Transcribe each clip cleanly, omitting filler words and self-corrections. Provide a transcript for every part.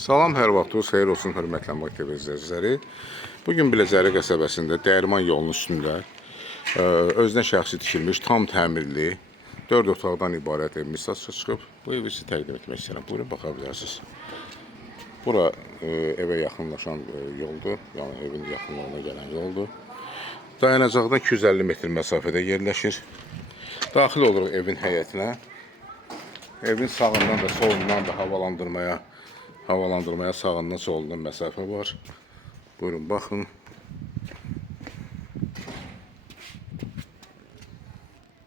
Salam, hər vaxtınız xeyir olsun, hörmətli Əmək TV izləyiciləri. Bugün Biləcəri qəsəbəsində Dəyirman yolunun üstündə özünə şəxsi tikilmiş, tam təmirli, 4 otaqdan ibarət evimiz satışa çıxıb. Bu evi sizə təqdim etmək istəyirəm. Buyurun, baxa bilərsiniz. Bura evə yaxınlaşan yoldur, yəni evin yaxınlığına gələn yoldur. Dayanacaqdan 250 metr məsafədə yerləşir. Daxil oluruq evin həyətinə. Evin sağından da solundan da havalandırmaya sağından solundan məsafə var. Buyurun, baxın.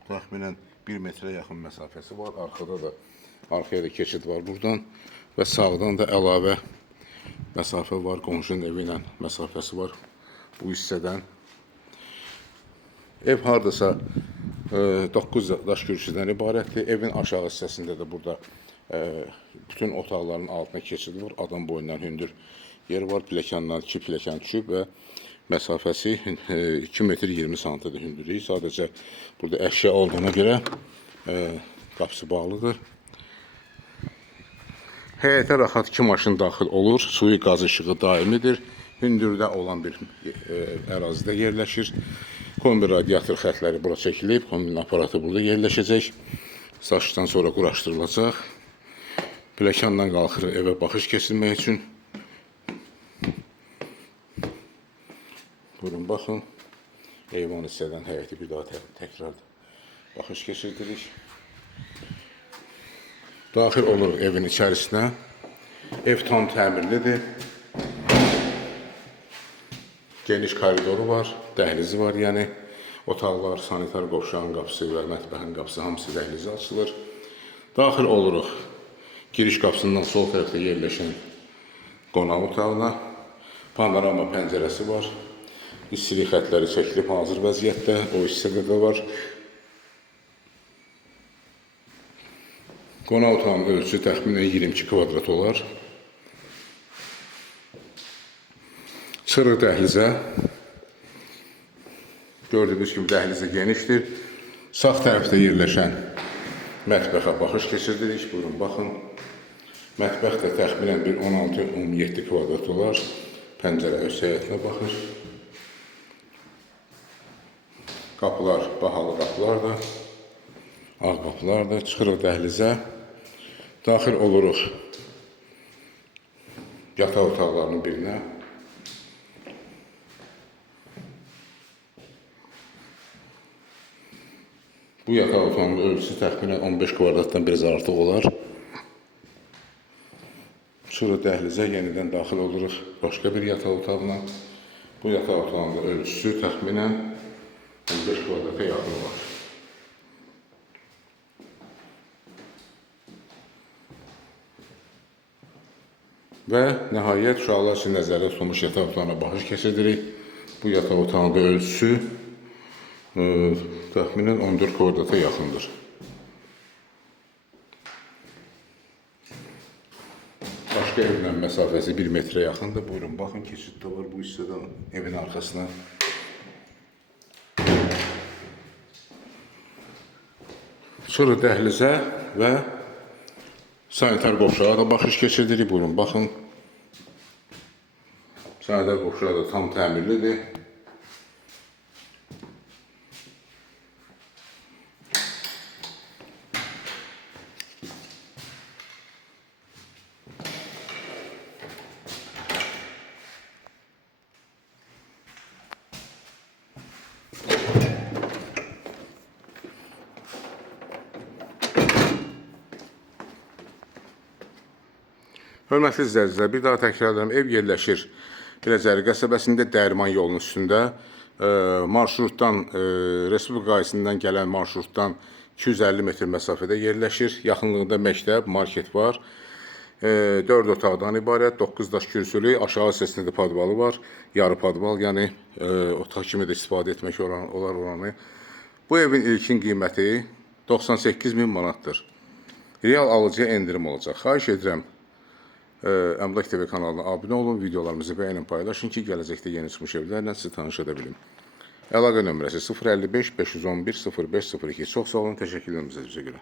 Təxminən 1 metrə yaxın məsafəsi var. Arxaya da keçid var buradan. Və sağdan da əlavə məsafə var. Qonşunun evi ilə məsafəsi var bu hissədən. Ev hardasa 9 daş kürsüdən ibarətdir. Evin aşağı hissəsində də burada bütün otaqların altına keçid var. Adam boyundan hündür yer var. Pilləkəndan 2 pilləkən düşüb və məsafəsi 2 metr 20 santimetrdə hündürlüyü. Sadəcə burada əşya olduğuna görə qapısı bağlıdır. Həyətə rahat 2 maşın daxil olur. Suyu, qaz işığı daimidir. Hündürdə olan bir ərazidə yerləşir. Kombi radiator xətləri bura çəkilib. Kombinin aparatı burada yerləşəcək. Saçdan sonra quraşdırılacaq. Pilləkəndan qalxır evə baxış keçirmək üçün. Buyurun, baxın. Eyvan hissədən həyəti bir daha təkrar baxış keçirdirik. Daxil oluruq evin içərisinə. Ev tam təmirlidir. Geniş koridoru var, dəhlizi var, yəni otaqlar, sanitar qovşağın qapısı və mətbəxin qapısı hamısı dəhlizi açılır. Daxil oluruq giriş qapısından sol tərəfdə yerləşən qonaq otağına. Panorama pəncərəsi var. İstilik xətləri çəkilib hazır vəziyyətdə, o hissədə də var. Qonaq otağının ölçüsü təxminən 22 kvadrat olar. Çırıq dəhlizə. Gördüyünüz kimi dəhlizə genişdir. Sağ tərəfdə yerləşən mətbəxə baxış keçirdirik. Buyurun, baxın. Mətbəx də təxminən 16-17 kvadrat olar. Pəncərə öz həyətinə baxır. Qapılar, bahalı qapılar da. Ağ qapılar da. Çıxırıq dəhlizə. Daxil oluruq yataq otaqlarının birinə. Bu yataq otağının ölçüsü təxminən 15 kvadratdan biraz artıq olar. Sonra dəhlizə yenidən daxil oluruq başqa bir yataq otağına. Bu yataq otağının ölçüsü təxminən 15 kvadrata yaxın olar. Və nəhayət uşaqlar üçün nəzərdə tutulmuş yataq otağına baxış keçirdirik. Bu yataq otağının ölçüsü təxminən 14 kvadrata yaxındır. Başqa evlə məsafəsi 1 metrə yaxındır. Buyurun, baxın, keçid də var bu hissədən evin arxasına. Sonra dəhlizə və sanitar qovşağa da baxış keçirdirik. Buyurun, baxın. Sanitar qovşağı da tam təmirlidir. Hörmətli izləyicilər, bir daha təkrar edirəm, ev yerləşir Biləcəri qəsəbəsində Dəyirman yolunun üstündə. Marşrutdan, Respublika qayısından gələn marşrutdan 250 metr məsafədə yerləşir. Yaxınlığında məktəb, market var. 4 otaqdan ibarət, 9 daş kürsülü, aşağı hissəsində də podvalı var. Yarı podval, yəni otaq kimi də istifadə etmək olar oranı. Bu evin ilkin qiyməti 98.000 manatdır. Real alıcıya endirim olacaq. Xahiş edirəm, Əmlak TV kanalına abunə olun, videolarımızı bəyənin, paylaşın ki, gələcəkdə yeni çıxmış evlərlə sizi tanış edə bilim. Əlaqə nömrəsi 055 511 0502. Çox sağ olun, təşəkkür edirəm bizə görə.